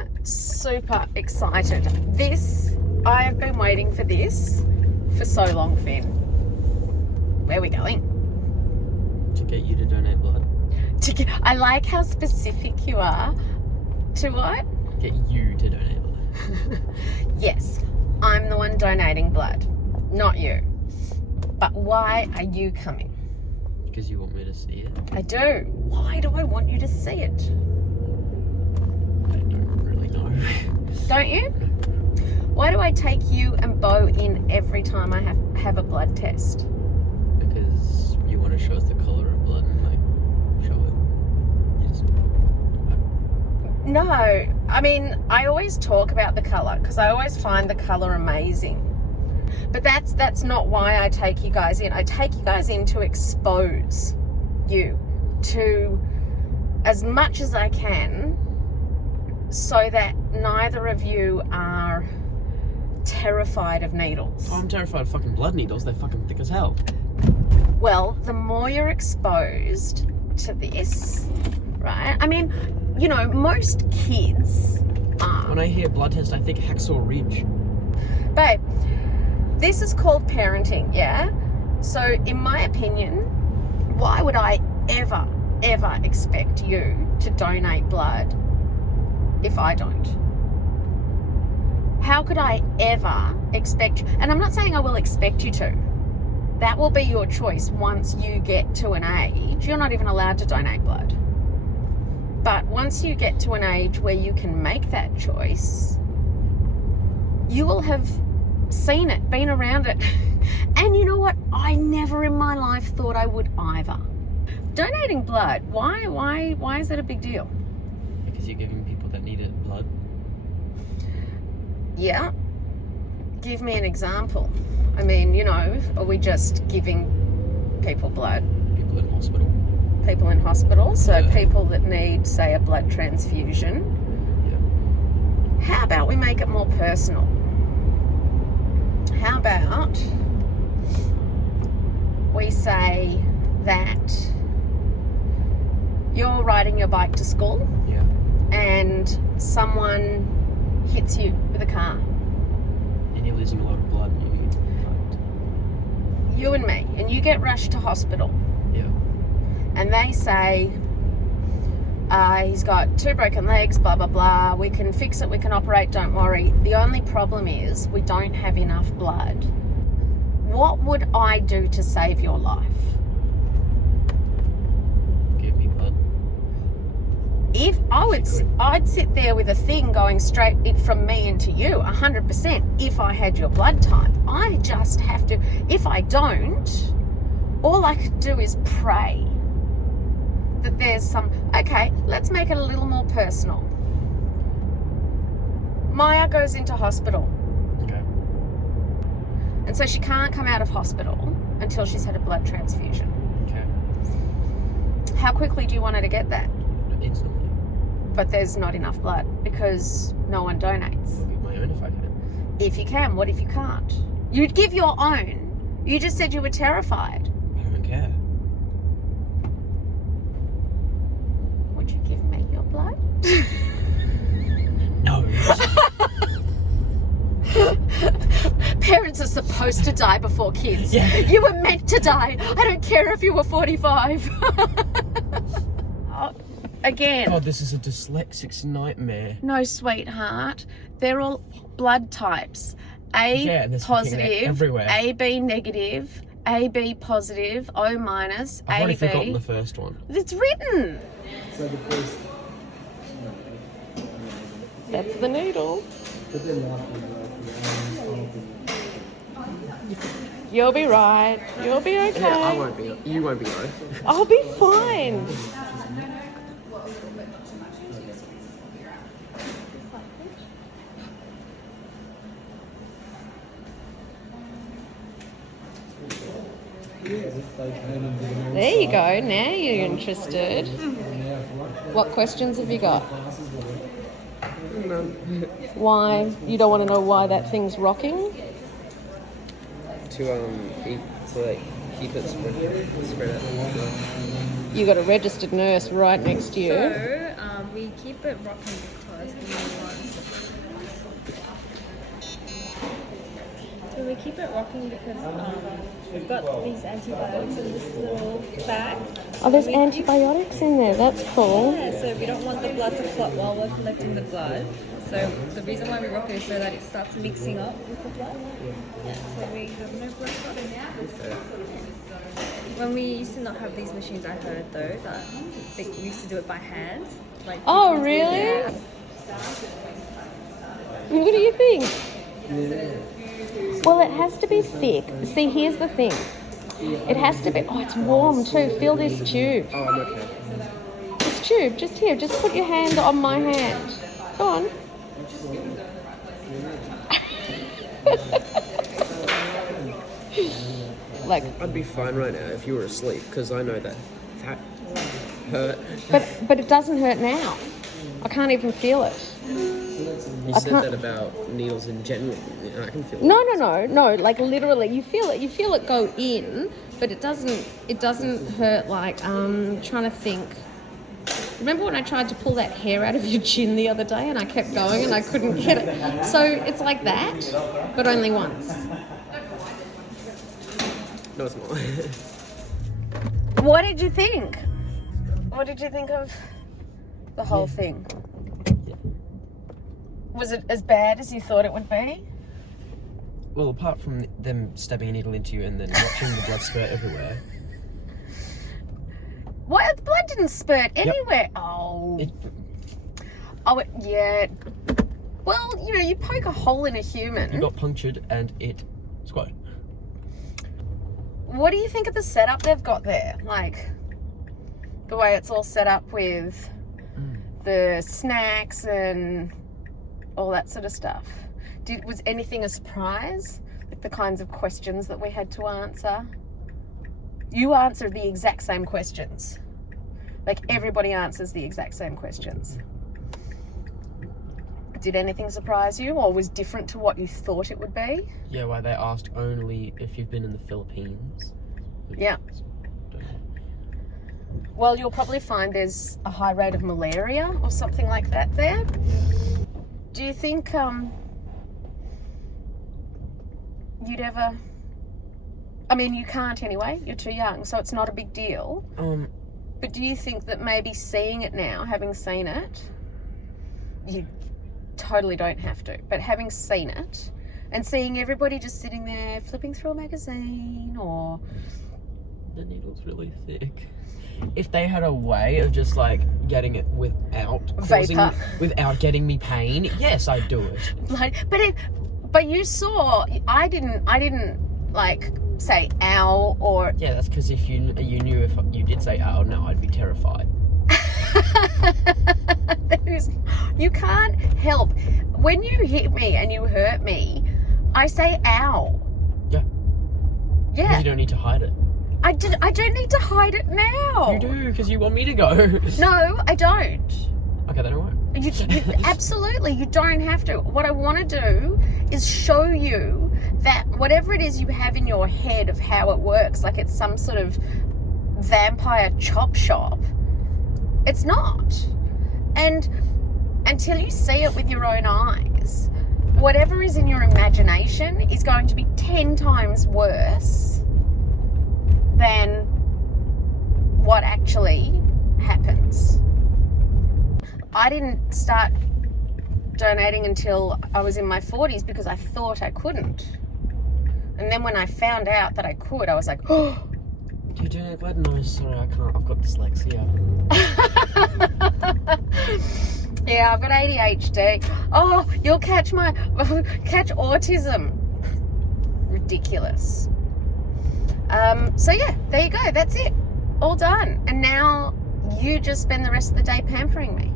am super excited. I have been waiting for this for so long, Finn. Where are we going? To get you to donate blood. I like how specific you are. To what? Get you to donate blood. Yes, I'm the one donating blood, not you. But why are you coming? Because you want me to see it. I do. Why do I want you to see it? I don't really know. Don't you? Why do I take you and Bo in every time I have a blood test? Because you want to show us the colour of blood and like show it. You just, No, I mean, I always talk about the colour because I always find the colour amazing. But that's not why I take you guys in. I take you guys in to expose you to as much as I can so that neither of you are terrified of needles. oh, I'm terrified of fucking blood needles. They're fucking thick as hell. Well, the more you're exposed to this, right? I mean, you know, most kids are. When I hear blood test, I think Hacksaw Ridge. Babe, this is called parenting, yeah? So, in my opinion, why would I ever expect you to donate blood if I don't? How could I ever expect you? And I'm not saying I will expect you to. That will be your choice once you get to an age. You're not even allowed to donate blood. But once you get to an age where you can make that choice, you will have seen it, been around it. And you know what? I never in my life thought I would either. Donating blood, why is that a big deal? Because you're giving people that need it blood. Yeah. Give me an example. I mean, you know, are we just giving people blood? People in hospital. People in hospital, so Yeah. people that need, say, a blood transfusion. Yeah. How about we make it more personal? How about we say that you're riding your bike to school Yeah. and someone hits you with a car. And you're losing a lot of blood and you need blood. You and me, and you get rushed to hospital. Yeah. And they say, he's got 2 broken legs, blah, blah, blah. We can fix it, we can operate, don't worry. The only problem is we don't have enough blood. What would I do to save your life? Give me blood. If I'd sit there with a thing going straight from me into you, 100%, if I had your blood type. I just have to, if I don't, all I could do is pray that there's some, okay, let's make it a little more personal. Maya goes into hospital. Okay. And so she can't come out of hospital until she's had a blood transfusion. Okay. How quickly do you want her to get that? Instantly. But there's not enough blood because no one donates. I'll give my own if I can. If you can, what if you can't? You'd give your own. You just said you were terrified. I don't care. Would you give me your blood? No. Parents are supposed to die before kids. Yeah. You were meant to die. I don't care if you were 45. Again. God, this is a dyslexic's nightmare. No, sweetheart. They're all blood types. Yeah, there's fucking positive, everywhere. AB negative, AB positive, O minus, I've already AB. forgotten the first one. It's written. So the first. That's the needle. But then after You'll be right. You'll be okay. Yeah, I won't be. You won't be right. I'll be fine. There you go. Now you're interested. What questions have you got? Why? You don't want to know why that thing's rocking? To keep it spread out. You got a registered nurse right next to you. So, we we keep it rocking because we've got these antibiotics in this little bag. Oh, there's antibiotics in there. That's cool. Yeah, so we don't want the blood to clot while we're collecting the blood. So the reason why we rock it is so that it starts mixing up with the blood. Yeah, so we have no blood clots. When we used to not have these machines, I heard though that we used to do it by hand. Like Oh, really? What do you think? Well, it has to be thick. See, here's the thing. It has to be... Oh, it's warm too. Feel this tube. Oh, I'm okay. This tube, just here. Just put your hand on my hand. Go on. Like, I'd be fine right now if you were asleep, because I know that hurt. but it doesn't hurt now. I can't even feel it. You said that about needles in general. I can feel it. No. Like literally, you feel it. You feel it go in, but it doesn't. It doesn't hurt. Like trying to think. Remember when I tried to pull that hair out of your chin the other day, and I kept going and I couldn't get it. So it's like that, but only once. No, it's not. What did you think? What did you think of the whole thing? Was it as bad as you thought it would be? Well, apart from them stabbing a needle into you and then watching the blood spurt everywhere. What? The blood didn't spurt anywhere. Oh. Yeah. Well, you know, you poke a hole in a human. You got punctured and it squatted. What do you think of the setup they've got there? Like, the way it's all set up with the snacks and all that sort of stuff. Was anything a surprise? Like the kinds of questions that we had to answer? You answered the exact same questions. Like, everybody answers the exact same questions. Did anything surprise you or was different to what you thought it would be? Yeah, why they asked only if you've been in the Philippines. Yeah. Well, you'll probably find there's a high rate of malaria or something like that there. Do you think you'd ever... I mean, you can't anyway. You're too young, so it's not a big deal. But do you think that maybe seeing it now, having seen it, you totally don't have to, but having seen it and seeing everybody just sitting there flipping through a magazine or... The needle's really thick. If they had a way of just like getting it without without getting me pain, yes, I'd do it. Like, but you saw, I didn't like say ow or... Yeah, that's because if you knew if you did say ow, no, I'd be terrified. You can't help. When you hit me and you hurt me, I say ow. Yeah. Yeah. Because you don't need to hide it. I don't need to hide it now. You do, because you want me to go. No, I don't. Okay, then I won't. You absolutely, you don't have to. What I want to do is show you that whatever it is you have in your head of how it works, like it's some sort of vampire chop shop, it's not. And until you see it with your own eyes, whatever is in your imagination is going to be 10 times worse than what actually happens. I didn't start donating until I was in my 40s because I thought I couldn't. And then when I found out that I could, I was like, oh. Do you donate blood? No, sorry, I can't. I've got dyslexia. Yeah, I've got ADHD. Oh, you'll catch autism. Ridiculous. So yeah, there you go. That's it. All done. And now you just spend the rest of the day pampering me.